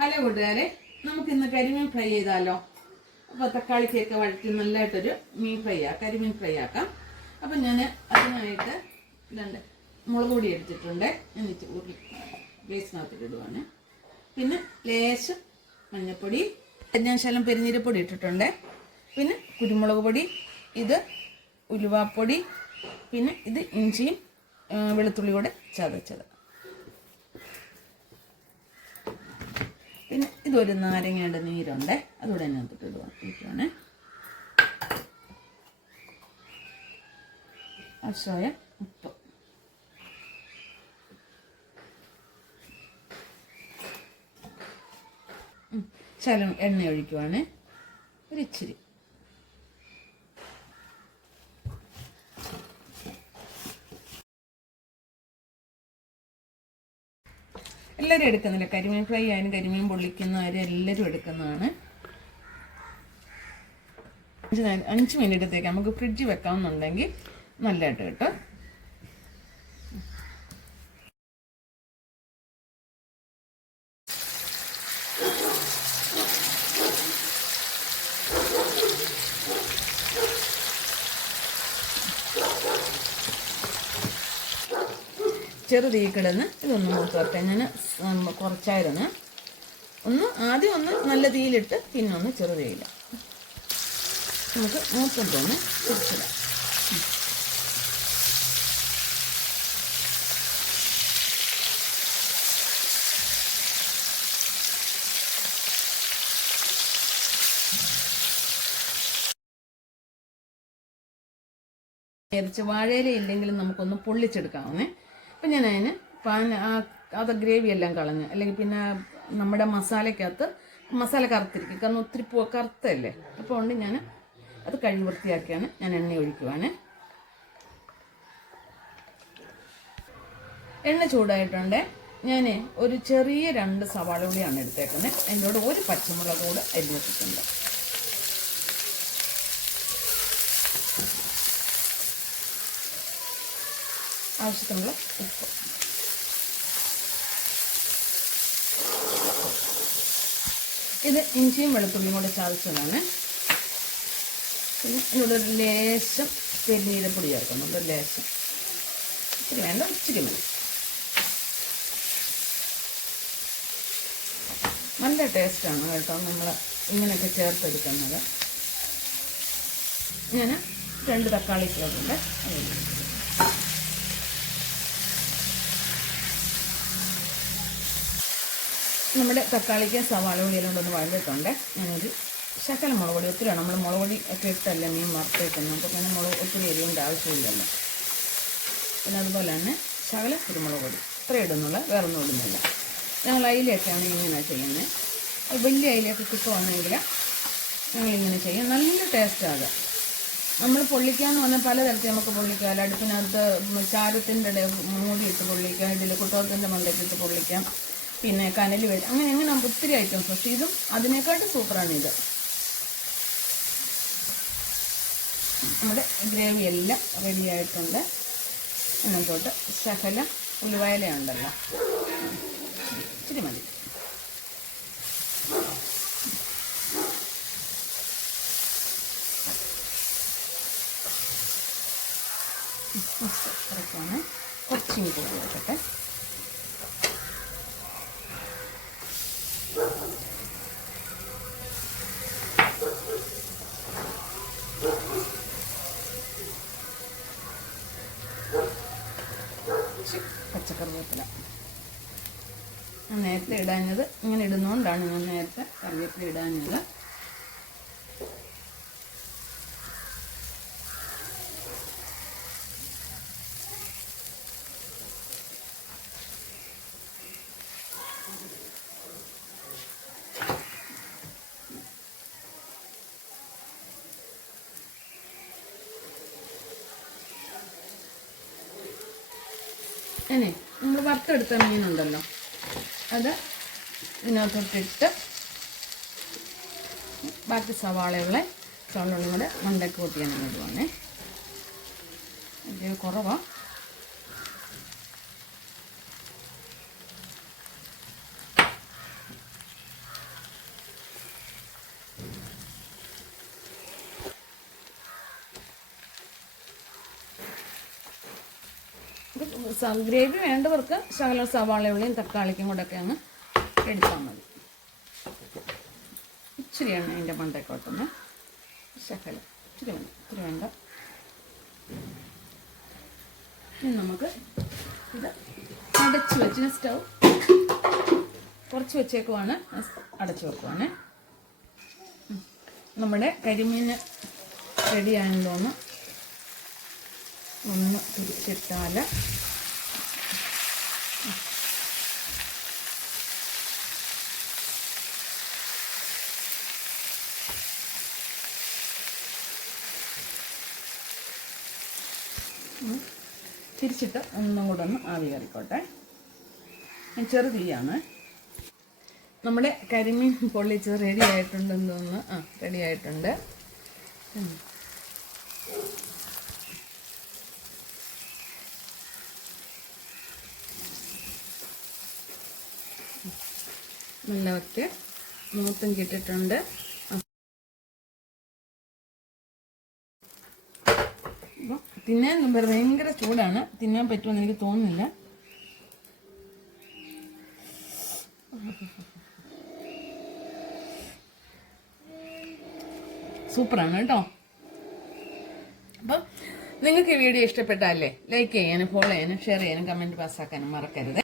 Hello കൂട്ടുകാരെ, നമുക്കിന്ന് കരിമീൻ ഫ്രൈ ചെയ്താലോ. അപ്പോൾ തക്കാളിക്കൊക്കെ വഴറ്റി നല്ലതായിട്ടൊരു മീൻ ഫ്രൈ കരിമീൻ ഫ്രൈ ആക്കാം. അപ്പം ഞാൻ അതിനായിട്ട് മുളക് പൊടി എടുത്തിട്ടുണ്ട്. എന്നിട്ട് ഗ്ലേസിനകത്തിട്ട് ഇടുവാണ്. പിന്നെ ലേശം മഞ്ഞൾപ്പൊടി, ഞാൻ ശകലം പെരുന്നീരപ്പൊടി ഇട്ടിട്ടുണ്ട്. പിന്നെ കുരുമുളക് പൊടി, ഇത് ഉലുവാപ്പൊടി, പിന്നെ ഇത് ഇഞ്ചിയും വെളുത്തുള്ളി കൂടെ ചതച്ചത്. പിന്നെ ഇതൊരു നാരങ്ങയുടെ നീരുണ്ട്, അതുകൂടെ അതിനകത്തിട്ട് ഇടുവാണ്. ആവശ്യമായ ഉപ്പ്, ശകലം എണ്ണ ഒഴിക്കുവാണ്, ഒരു ഇച്ചിരി. എല്ലാവരും എടുക്കുന്നില്ല, കരിമീൻ ഫ്രൈ ആയാലും കരിമീൻ പൊള്ളിക്കുന്നവരും എല്ലാവരും എടുക്കുന്നതാണ്. 5 മിനിറ്റത്തേക്ക് നമുക്ക് ഫ്രിഡ്ജിൽ വെക്കാമെന്നുണ്ടെങ്കിൽ നല്ലതായിട്ട് കേട്ടോ. ചെറുതീ കിടന്ന് ഇതൊന്ന് മൂത്ത് വരട്ടെ. ഞാൻ കുറച്ചായിരുന്നു. ആദ്യം ഒന്ന് നല്ല തീയിലിട്ട് പിന്നെ ഒന്ന് ചെറുതീയില്ല. നമുക്ക് മൂത്തൊന്ന് തിരിച്ചിടാം. വാഴയില ഇല്ലെങ്കിലും നമുക്കൊന്ന് പൊള്ളിച്ചെടുക്കാവുന്നേ. അപ്പം ഞാൻ അതിന് അത് ഗ്രേവി എല്ലാം കളഞ്ഞ്, അല്ലെങ്കിൽ പിന്നെ നമ്മുടെ മസാല കറുത്തിരിക്കും. കാരണം ഒത്തിരി കറുത്തല്ലേ. അപ്പോൾ കൊണ്ട് ഞാൻ അത് കഴുകി വൃത്തിയാക്കിയാണ് ഞാൻ എണ്ണ ഒഴിക്കുവാണ്. എണ്ണ ചൂടായിട്ടുണ്ട്. ഞാൻ ഒരു ചെറിയ 2 സവാള ഉള്ളിയാണ് എടുത്തേക്കുന്നത്. അതിൻ്റെ കൂടെ ഒരു പച്ചമുളക് കൂടെ അരിഞ്ഞിട്ടുണ്ട്. ആവശ്യത്തിനുള്ള ഉപ്പ്. ഇത് ഇഞ്ചിയും വെളുത്തുള്ളിയും കൂടെ ചതച്ചതാണ്. പിന്നെ ഇവിടെ ഒരു ലേശം പെരുന്നീരപ്പൊടി ചേർക്കുന്നുണ്ട്, ഒരു ലേശം. ഇച്ചിരി വേണ്ട, ഇച്ചിരി മതി. നല്ല ടേസ്റ്റാണ് കേട്ടോ നമ്മൾ ഇങ്ങനെയൊക്കെ ചേർത്തെടുക്കുന്നത്. ഞാൻ 2 തക്കാളി കിലോട്ടുണ്ട്. നമ്മുടെ തക്കാളിക്ക് സവാള പൊടിയെല്ലാം കൊണ്ടൊന്ന് വഴണ്ടിട്ടുണ്ട്. ഞാനൊരു ശകലം മുളക് പൊടി, ഒത്തിരി നമ്മൾ മുളക് പൊടി ഒക്കെ ഇട്ടല്ല മീൻ വറുത്തേക്കുന്നത്. അപ്പോൾ പിന്നെ ഒത്തിരി എരിവിൻ്റെ ആവശ്യമില്ലല്ലോ. പിന്നെ അതുപോലെ തന്നെ ശകലം കുരുമുളക് പൊടി ഇത്ര ഇടുന്നുള്ള, വേറൊന്നും ഇടുന്നില്ല. ഞങ്ങൾ അയിലയൊക്കെയാണ് ഇങ്ങനെ ചെയ്യുന്നത്. വലിയ അയിലയൊക്കെ കിട്ടുവാണെങ്കിൽ ഞങ്ങളിങ്ങനെ ചെയ്യും. നല്ല ടേസ്റ്റാണ്. നമ്മൾ പൊള്ളിക്കാമെന്ന് പറഞ്ഞാൽ പലതരത്തിൽ നമുക്ക് പൊള്ളിക്കാം. അടുപ്പിനകത്ത് ചാരത്തിൻ്റെ മൂടിയിട്ട് പൊള്ളിക്കാം, ഇതിൽ കുട്ടോത്തിൻ്റെ മണ്ടയ്ക്കിട്ട് പൊള്ളിക്കാം, പിന്നെ കനൽ അങ്ങനെ നമുക്ക് ഒത്തിരി ഐറ്റംസ്. പക്ഷേ ഇതും അതിനേക്കാട്ടും സൂപ്പറാണ് ഇത്. നമ്മുടെ ഗ്രേവി എല്ലാം റെഡി ആയിട്ടുണ്ട്. എന്നിട്ടോട്ട് ശകലം ഉലുവായില ഉണ്ടല്ലോ, ഇച്ചിരി മതി. കുറച്ചാണ്, കുറച്ചിങ്ങി കൂടി വെക്കട്ടെ. പച്ചക്കറിവേപ്പില ഞാൻ നേരത്തെ ഇടാഞ്ഞത്, ഇങ്ങനെ ഇടുന്നതുകൊണ്ടാണ് ഞാൻ നേരത്തെ കറിവേപ്പില ഇടാഞ്ഞത്. ഇനി നമ്മൾ വറുത്തെടുത്ത മീനുണ്ടല്ലോ, അത് ഇതിനകത്തോട്ടിട്ട് ബാക്കി സവാളയുള്ള കൂടെ മണ്ടയ്ക്ക് കൂട്ടിയാണ് ഇടുവാണേ. ഇത് കുറവാണ്. ഗ്രേവി വേണ്ടവർക്ക് ശകലം സവാളയുള്ളിയും തക്കാളിക്കും കൂടെ ഒക്കെ അങ്ങ് എടുത്താൽ മതി. ഇച്ചിരിയാണ് അതിൻ്റെ മണ്ടയ്ക്കോട്ടുന്നത്, ശകലം ഇച്ചിരി വേണ്ട, ഇച്ചിരി വേണ്ട. ഇനി നമുക്ക് ഇത് അടച്ച് വെച്ച് സ്റ്റൗ കുറച്ച് വെച്ചേക്കുവാണ്, അടച്ചു വെക്കുവാണ്. നമ്മുടെ കരിമീൻ റെഡിയാണെന്ന് ഒന്ന് തിരിച്ചിട്ടാൽ തിരിച്ചിട്ട് ഒന്നും കൂടെ ഒന്ന് ആവി കയറിക്കോട്ടെ. ചെറു തീയാണ്. നമ്മുടെ കരിമീൻ പൊള്ളിച്ച് റെഡി ആയിട്ടുണ്ടെന്ന് തോന്നുന്നു. റെഡി ആയിട്ടുണ്ട്. നല്ലവർക്ക് മൂത്തും കിട്ടിയിട്ടുണ്ട്. തിന്നാൻ ഭയങ്കര ചൂടാണ്, തിന്നാൻ പറ്റുമെന്ന് എനിക്ക് തോന്നുന്നില്ല. സൂപ്പറാണ് കേട്ടോ. അപ്പം നിങ്ങൾക്ക് ഈ വീഡിയോ ഇഷ്ടപ്പെട്ടാലേ ലൈക്ക് ചെയ്യാനും ഫോളോ ചെയ്യാനും ഷെയർ ചെയ്യാനും കമൻറ്റ് പാസ്സാക്കാനും മറക്കരുത്.